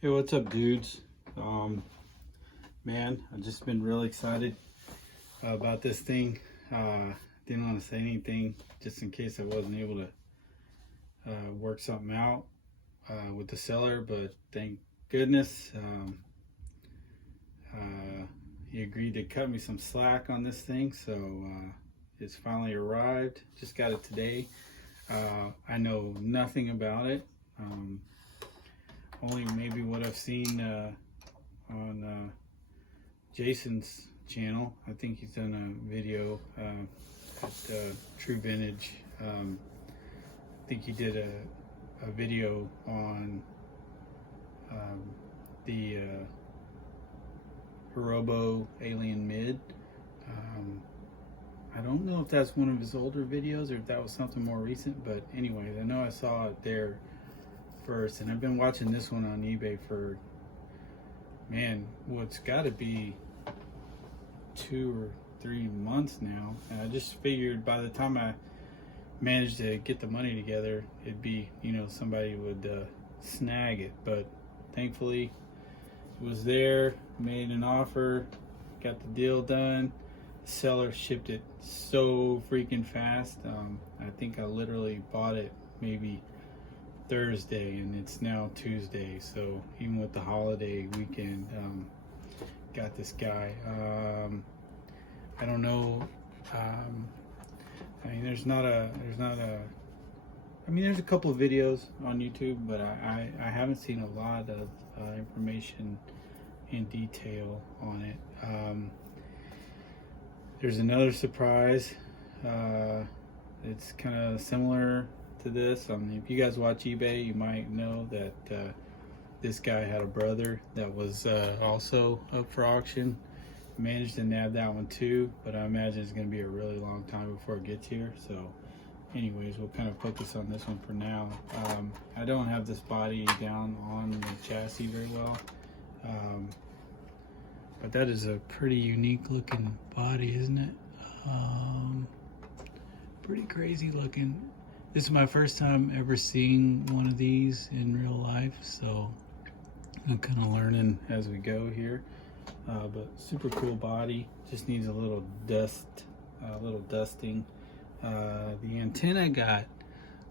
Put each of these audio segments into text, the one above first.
Hey, what's up, dudes? Man, I've just been really excited about this thing. Didn't want to say anything just in case I wasn't able to work something out with the seller, but thank goodness he agreed to cut me some slack on this thing. So it's finally arrived. Just got it today. I know nothing about it. Only maybe what I've seen on Jason's channel. I think he's done a video at True Vintage. I think he did a video on the Hirobo Alien Mid. I don't know if that's one of his older videos or if that was something more recent, but anyways, I know I saw it there first, and I've been watching this one on eBay for, man, what's got to be 2 or 3 months now, and I just figured by the time I managed to get the money together, it'd be, you know, somebody would snag it. But thankfully it was there, made an offer, got the deal done. The seller shipped it so freaking fast. I think I literally bought it maybe Thursday and it's now Tuesday, so even with the holiday weekend, got this guy. I don't know. I mean, there's a couple of videos on YouTube, but I haven't seen a lot of information in detail on it. There's another surprise. It's kind of similar to this. If you guys watch eBay, you might know that this guy had a brother that was also up for auction. Managed to nab that one too, but I imagine it's going to be a really long time before it gets here. So anyways, we'll kind of focus on this one for now. I don't have this body down on the chassis very well, but that is a pretty unique looking body, isn't it? Pretty crazy looking. This is my first time ever seeing one of these in real life, so I'm kind of learning as we go here. But super cool body. Just needs a little dusting. The antenna got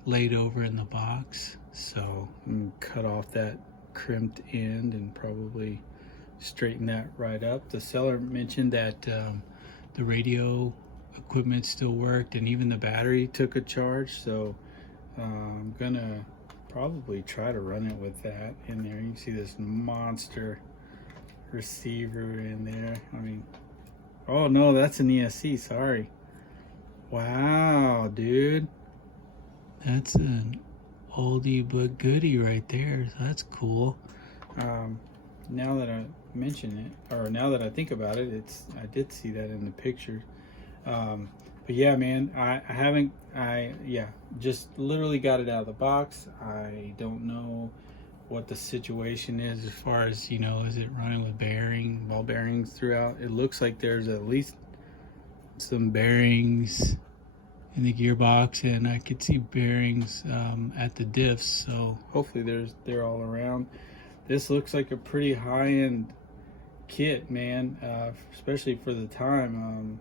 laid over in the box, so I'm gonna cut off that crimped end and probably straighten that right up. The seller mentioned that the radio equipment still worked and even the battery took a charge, so I'm gonna probably try to run it with that in there. You can see this monster receiver in there. I mean, oh no, that's an ESC, sorry. Wow, dude, that's an oldie but goodie right there, so that's cool. Now that I mention it, or now that I think about it, I did see that in the picture. But yeah, man, I just literally got it out of the box. I don't know what the situation is as far as, you know, is it running with ball bearings throughout? It looks like there's at least some bearings in the gearbox, and I could see bearings at the diffs, so hopefully they're all around. This looks like a pretty high-end kit, man, especially for the time.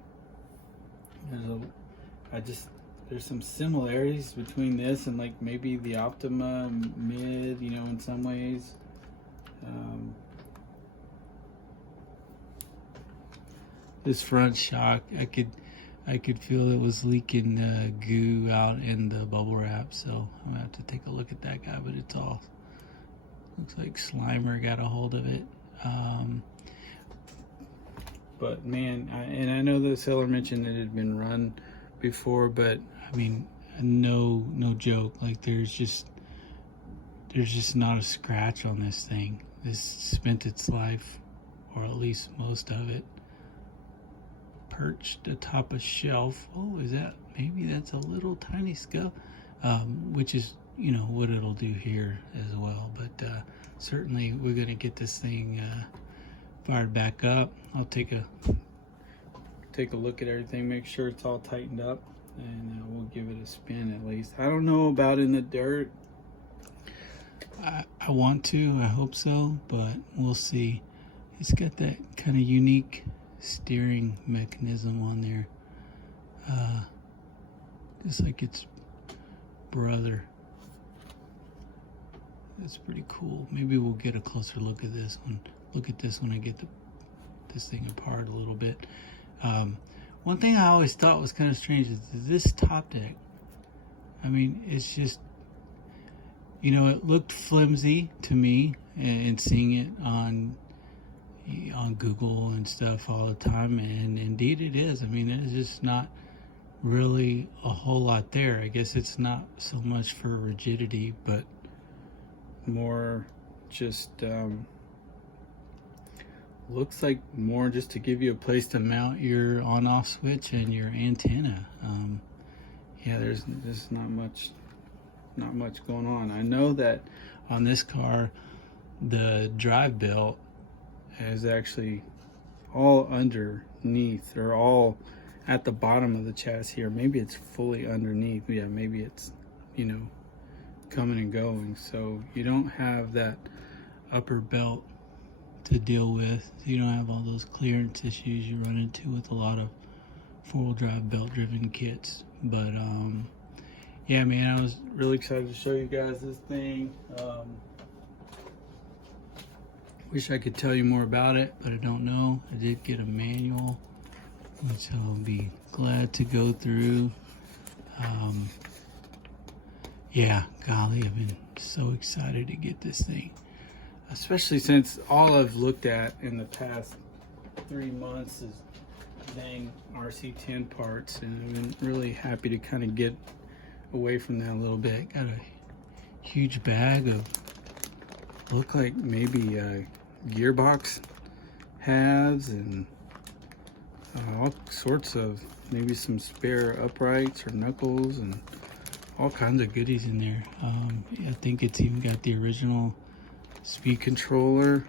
There's some similarities between this and like maybe the Optima Mid, you know, in some ways. This front shock, I could feel it was leaking goo out in the bubble wrap, so I'm gonna have to take a look at that guy. But it's all, looks like Slimer got a hold of it. But man, I know the seller mentioned that it had been run before, but I mean, no joke. Like there's just not a scratch on this thing. This spent its life, or at least most of it, perched atop a shelf. Oh, is that, maybe that's a little tiny scuff, which is, you know, what it'll do here as well. But certainly we're gonna get this thing fired back up. I'll take a look at everything, make sure it's all tightened up, and we'll give it a spin at least. I don't know about in the dirt. I want to, I hope so, but we'll see. It's got that kind of unique steering mechanism on there, just like its brother. That's pretty cool. Maybe we'll get a closer look at this one. Look at this when I get this thing apart a little bit. One thing I always thought was kind of strange is this top deck. I mean, it's just, you know, it looked flimsy to me, and seeing it on Google and stuff all the time, and indeed it is. I mean, there's just not really a whole lot there. I guess it's not so much for rigidity, but more just looks like more just to give you a place to mount your on-off switch and your antenna. Yeah, there's not much going on. I know that on this car the drive belt is actually all underneath, or all at the bottom of the chassis, or maybe it's fully underneath. Yeah, maybe it's, you know, coming and going, so you don't have that upper belt to deal with. You don't have all those clearance issues you run into with a lot of four-wheel drive belt driven kits. But yeah, man, I was really excited to show you guys this thing. Wish I could tell you more about it, but I don't know. I did get a manual, which I'll be glad to go through. Yeah, golly, I've been so excited to get this thing, especially since all I've looked at in the past 3 months is dang RC10 parts, and I've been really happy to kind of get away from that a little bit. Got a huge bag of, look like maybe gearbox halves, and all sorts of, maybe some spare uprights or knuckles, and all kinds of goodies in there. I think it's even got the original speed controller.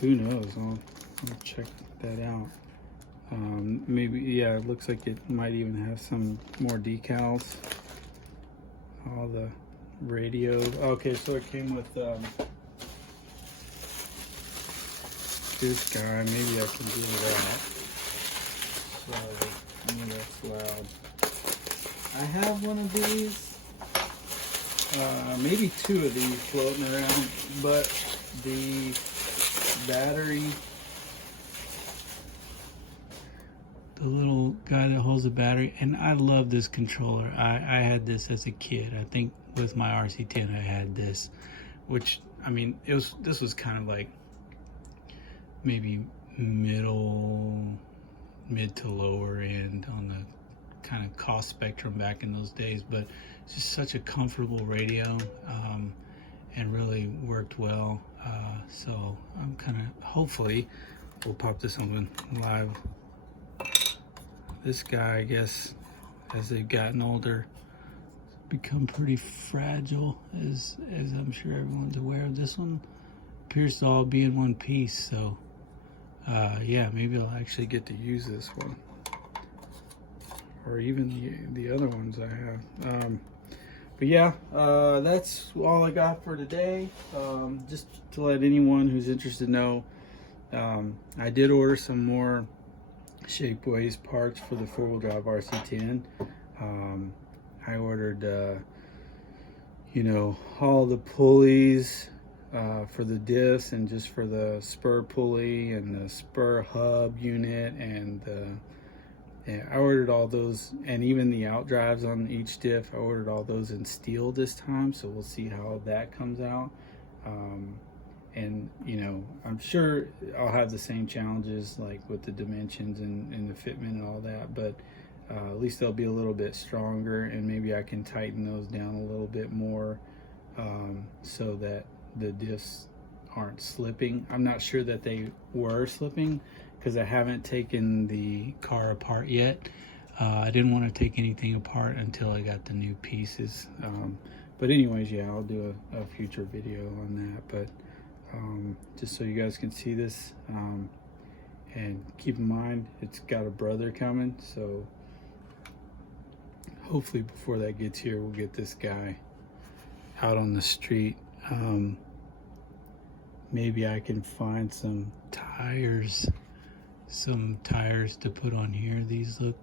Who knows? I'll check that out. Maybe, yeah, it looks like it might even have some more decals. All the radios. Okay, so it came with this guy. Maybe I can do that. So, that's loud. I have one of these, maybe 2 of these floating around, but the battery, the little guy that holds the battery, and I love this controller. I had this as a kid. I think with my RC10 I had this, which, I mean, this was kind of like maybe mid to lower end on the kind of cost spectrum back in those days, but it's just such a comfortable radio, and really worked well. So I'm kind of, hopefully we'll pop this on live. This guy, I guess, as they've gotten older, become pretty fragile, as I'm sure everyone's aware of. This one appears to all be in one piece, so yeah, maybe I'll actually get to use this one, or even the other ones I have. But yeah, that's all I got for today. Just to let anyone who's interested know, I did order some more Shapeways parts for the 4-wheel drive RC10. I ordered, you know, all the pulleys for the diffs, and just for the spur pulley and the spur hub unit, and yeah, I ordered all those, and even the outdrives on each diff, I ordered all those in steel this time, so we'll see how that comes out. And you know, I'm sure I'll have the same challenges like with the dimensions and the fitment and all that, but at least they'll be a little bit stronger, and maybe I can tighten those down a little bit more, so that the diffs aren't slipping. I'm not sure that they were slipping, because I haven't taken the car apart yet. I didn't want to take anything apart until I got the new pieces. But anyways, yeah, I'll do a future video on that. But just so you guys can see this, and keep in mind it's got a brother coming, so hopefully before that gets here we'll get this guy out on the street. Maybe I can find some tires to put on here. These look,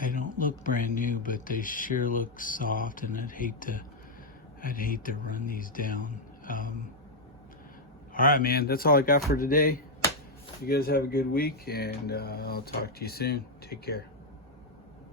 they don't look brand new, but they sure look soft, and I'd hate to run these down. All right, man, that's all I got for today. You guys have a good week, and I'll talk to you soon. Take care.